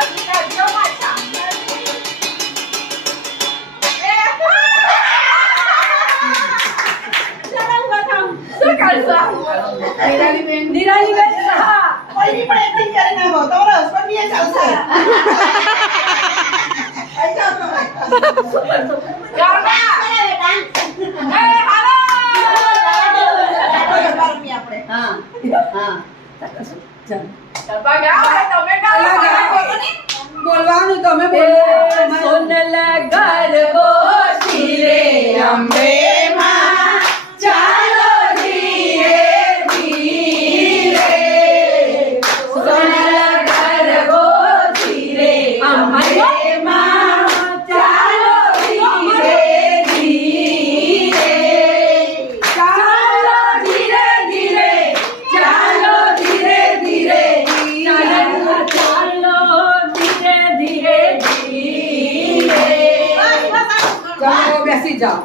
જલ્દી કરજો પાછા. શું કરશો? નિરાલીબેન હા. કોઈની પણ એક્ટિંગ કરી નાખો. તમારા husband ની એ ચાલશે. આઈ જાઓ તમે. ગામડા. એ હાલો. આપણે હા હા તબા ગાઓ તમે ગાઓ. બોલવાનું તમે બોલો. સોનલ ગરબો ધીરે અંબે માં ચાલો ધીરે ધીરે સોનલ ગરબો ધીરે અંબે માં ચાલો ધીરે ધીરે ચાલો ધીરે ધીરે ચાલો ધીરે ધીરે ચાલો ધીરે ધીરે ધીરે ચાલો બેસી જાઓ.